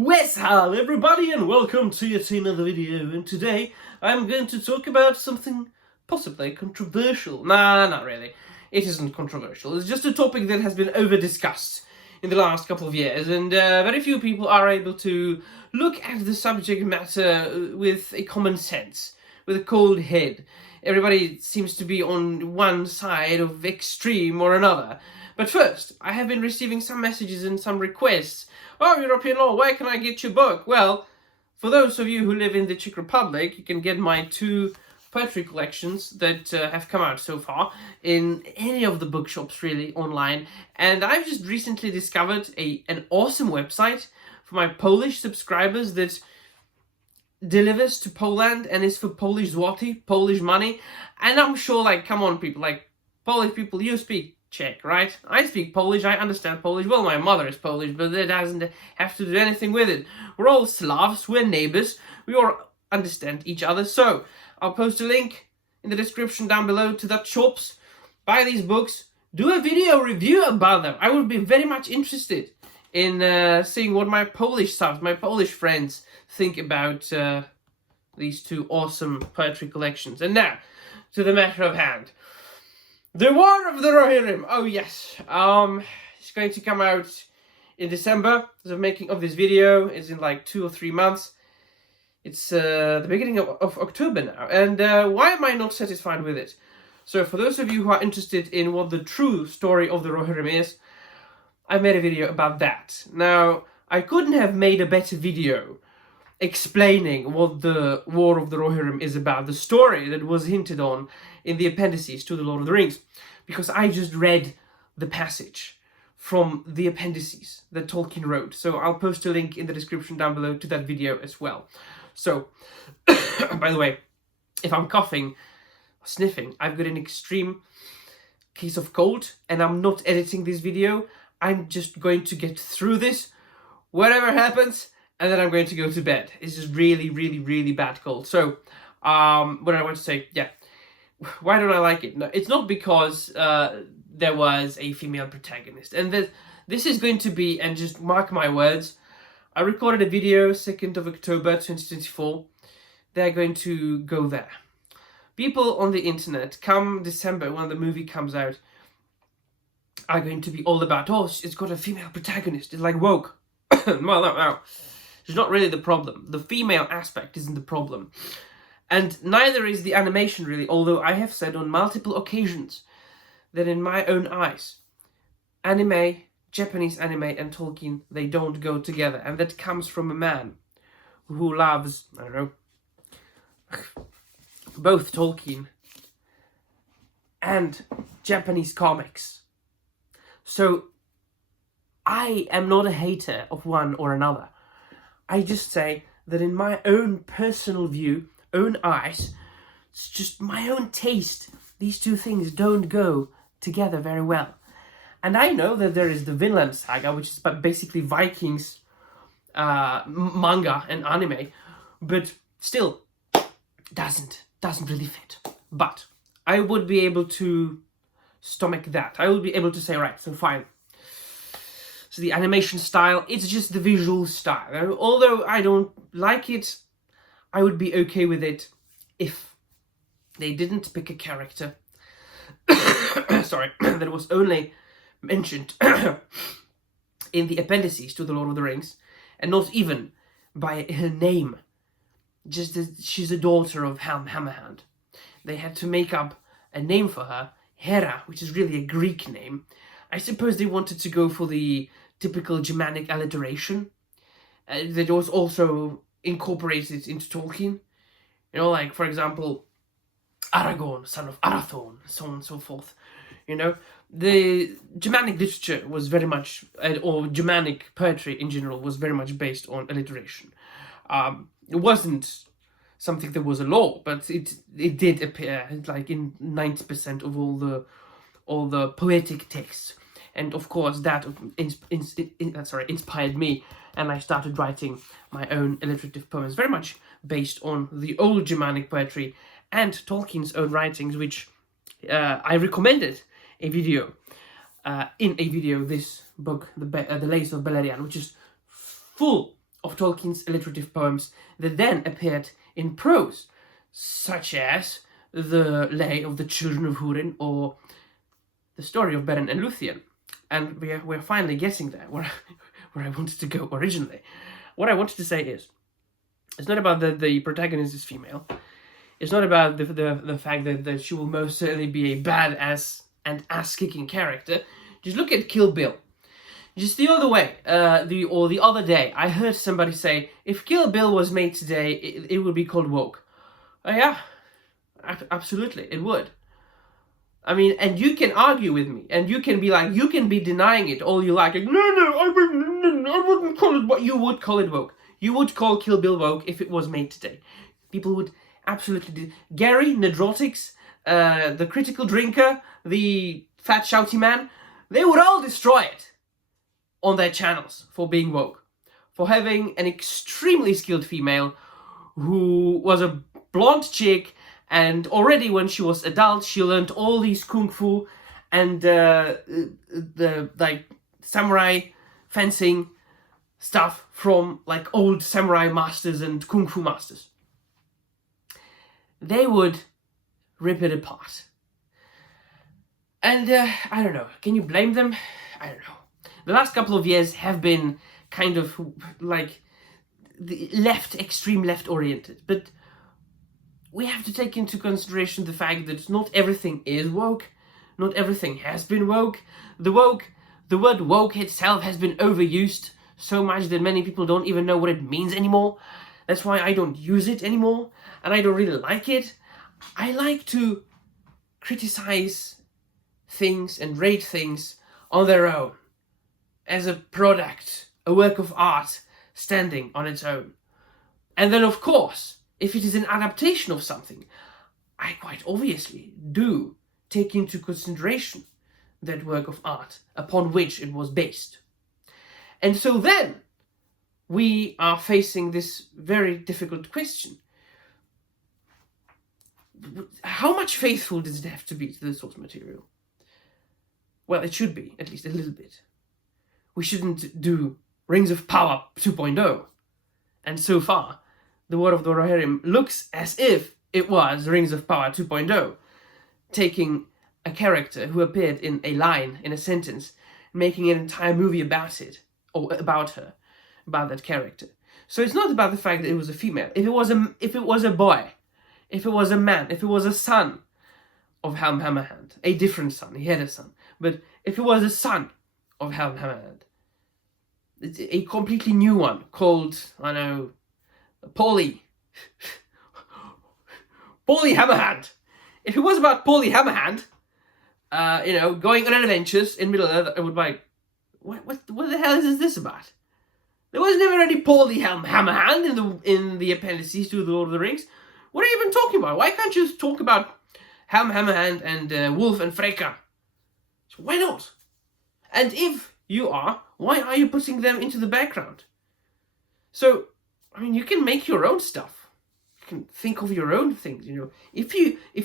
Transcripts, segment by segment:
What's up everybody, and welcome to yet another video. And today I'm going to talk about something possibly controversial. Nah, not really. It isn't controversial. It's just a topic that has been over discussed in the last couple of years, and very few people are able to look at the subject matter with a common sense, with a cold head. Everybody seems to be on one side of extreme or another. But first, I have been receiving some messages and some requests. Oh, European law, where can I get your book? Well, for those of you who live in the Czech Republic, you can get my two poetry collections that have come out so far in any of the bookshops, really, online. And I've just recently discovered an awesome website for my Polish subscribers that delivers to Poland and is for Polish zloty, Polish money. And I'm sure, like, come on, people, like, Polish people, you speak Czech, right? I speak Polish, I understand Polish. Well, my mother is Polish, but that doesn't have to do anything with it. We're all Slavs, we're neighbors, we all understand each other. So, I'll post a link in the description down below to that shops. Buy these books, do a video review about them. I would be very much interested in seeing what my Polish subs, my Polish friends think about these two awesome poetry collections. And now, to the matter of hand. The War of the Rohirrim. Oh yes, it's going to come out in December. The making of this video is in like 2 or 3 months. It's the beginning of October now, and why am I not satisfied with it? So for those of you who are interested in what the true story of the Rohirrim is, I made a video about that. Now, I couldn't have made a better video explaining what the War of the Rohirrim is about, the story that was hinted on in the appendices to The Lord of the Rings, because I just read the passage from the appendices that Tolkien wrote. So I'll post a link in the description down below to that video as well. So, by the way, if I'm coughing or sniffing, I've got an extreme case of cold, and I'm not editing this video. I'm just going to get through this, whatever happens, and then I'm going to go to bed. It's just really, really, really bad cold. So, what I want to say, yeah, why don't I like it? No, it's not because there was a female protagonist. And this is going to be, and just mark my words, I recorded a video 2nd of October 2024. They're going to go there. People on the internet, come December when the movie comes out, are going to be all about, oh, it's got a female protagonist. It's like woke. Well, no. It's not really the problem. The female aspect isn't the problem. And neither is the animation, really, although I have said on multiple occasions that in my own eyes, anime, Japanese anime and Tolkien, they don't go together. And that comes from a man who loves, I don't know, both Tolkien and Japanese comics. So, I am not a hater of one or another. I just say that in my own personal view, own eyes, it's just my own taste. These two things don't go together very well. And I know that there is the Vinland Saga, which is basically Vikings manga and anime, but still doesn't really fit. But I would be able to stomach that. I would be able to say, right, so fine. So the animation style, it's just the visual style. Although I don't like it, I would be okay with it if they didn't pick a character sorry, that was only mentioned in the appendices to The Lord of the Rings, and not even by her name. Just that she's a daughter of Hammerhand. They had to make up a name for her, Hera, which is really a Greek name. I suppose they wanted to go for the typical Germanic alliteration that was also incorporated into Tolkien. You know, like, for example, Aragorn, son of Arathorn, so on and so forth. You know, the Germanic literature was very much, or Germanic poetry in general, was very much based on alliteration. It wasn't something that was a law, but it did appear, like, in 90% of all the poetic texts. And of course that inspired me, and I started writing my own alliterative poems, very much based on the old Germanic poetry and Tolkien's own writings, which I recommended a video this book, The Lays of Beleriand, which is full of Tolkien's alliterative poems that then appeared in prose, such as the Lay of the Children of Húrin or the story of Beren and Luthien. And we're finally getting there, where I wanted to go originally. What I wanted to say is, it's not about the protagonist is female. It's not about the fact that she will most certainly be a badass and ass-kicking character. Just look at Kill Bill. Just the other way, the other day, I heard somebody say, if Kill Bill was made today, it would be called woke. Yeah, absolutely, it would. I mean, and you can argue with me, and you can be like, you can be denying it all you like. No, I wouldn't call it what you would call it woke. You would call Kill Bill woke if it was made today. People would absolutely do. Gary, Nedrotics, the Critical Drinker, the Fat Shouty Man, they would all destroy it on their channels for being woke. For having an extremely skilled female who was a blonde chick, and already when she was adult, she learned all these kung fu and the like samurai fencing stuff from like old samurai masters and kung fu masters. They would rip it apart. And I don't know, can you blame them? I don't know. The last couple of years have been kind of like the extreme left oriented, but we have to take into consideration the fact that not everything is woke, not everything has been woke. The word woke itself has been overused so much that many people don't even know what it means anymore. That's why I don't use it anymore, and I don't really like it. I like to criticize things and rate things on their own, as a product, a work of art, standing on its own. And then, of course, if it is an adaptation of something, I quite obviously do take into consideration that work of art upon which it was based. And so then, we are facing this very difficult question. How much faithful does it have to be to the source material? Well, it should be, at least a little bit. We shouldn't do Rings of Power 2.0. And so far, the War of the Rohirrim looks as if it was Rings of Power 2.0, taking a character who appeared in a line, in a sentence, making an entire movie about it, or about her, about that character. So it's not about the fact that it was a female. If it was a boy, if it was a man, if it was a son of Helm Hammerhand, a different son, he had a son, but if it was a son of Helm Hammerhand, it's a completely new one called, I don't know, Paulie Hammerhand. If it was about Paulie Hammerhand, going on adventures in Middle Earth, I would be like, what the hell is this about? There was never any Paulie Hammerhand in the appendices to the Lord of the Rings. What are you even talking about? Why can't you just talk about Helm Hammerhand and Wolf and Freka? So why not? And if you are, why are you putting them into the background? So, I mean, you can make your own stuff. You can think of your own things, If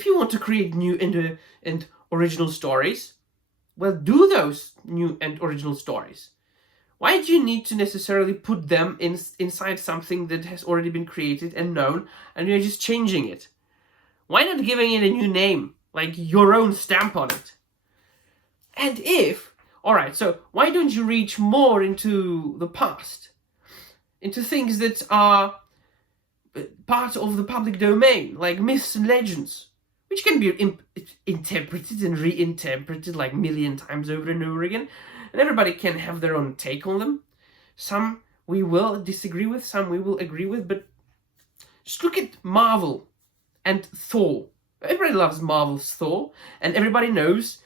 you want to create new and original stories, well, do those new and original stories. Why do you need to necessarily put them inside something that has already been created and known, and you're just changing it? Why not giving it a new name, like your own stamp on it? And alright, so why don't you reach more into the past? Into things that are part of the public domain, like myths and legends, which can be interpreted and reinterpreted like a million times over and over again, and everybody can have their own take on them. Some we will disagree with, some we will agree with, but just look at Marvel and Thor. Everybody loves Marvel's Thor, and everybody knows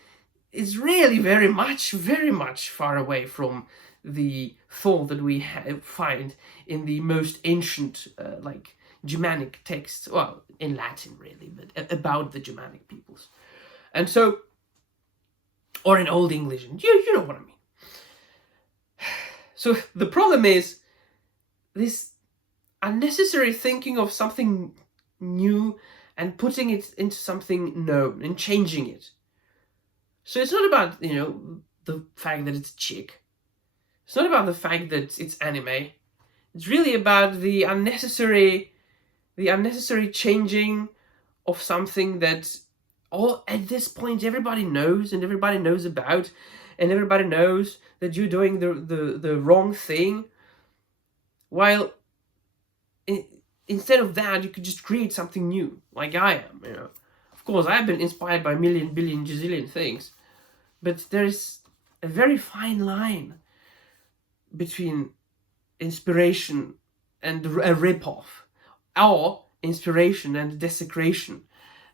it's really very much far away from the Thor that we find in the most ancient, Germanic texts, well, in Latin really, but about the Germanic peoples. And so, or in Old English, and you know what I mean. So the problem is this unnecessary thinking of something new and putting it into something known and changing it. So it's not about, the fact that it's chick. It's not about the fact that it's anime. It's really about the unnecessary changing of something that all at this point everybody knows and everybody knows about, and everybody knows that you're doing the wrong thing. While instead of that, you could just create something new, like I am. Of course, I've been inspired by million, billion, gazillion things, but there is a very fine line between inspiration and a rip-off, or inspiration and desecration,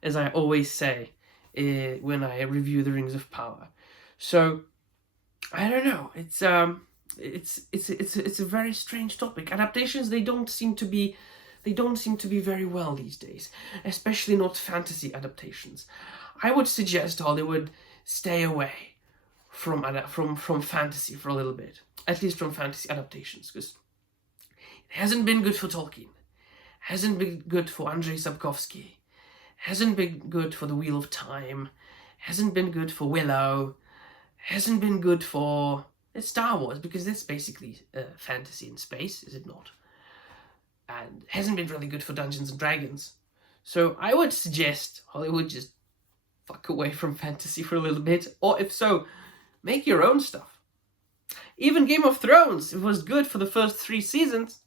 as I always say when I review the Rings of Power. So I don't know. It's a very strange topic. Adaptations, they don't seem to be very well these days, especially not fantasy adaptations. I would suggest Hollywood stay away from fantasy for a little bit, at least from fantasy adaptations, because it hasn't been good for Tolkien, hasn't been good for Andrzej Sapkowski, hasn't been good for The Wheel of Time, hasn't been good for Willow, hasn't been good for Star Wars, because that's basically fantasy in space, is it not? And hasn't been really good for Dungeons and Dragons. So I would suggest Hollywood just fuck away from fantasy for a little bit, or if so, make your own stuff. Even Game of Thrones, it was good for the first 3 seasons,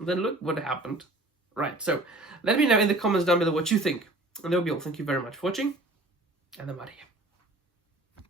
then look what happened. Right, so let me know in the comments down below what you think. And that'll be all. Thank you very much for watching, and I'm out of here.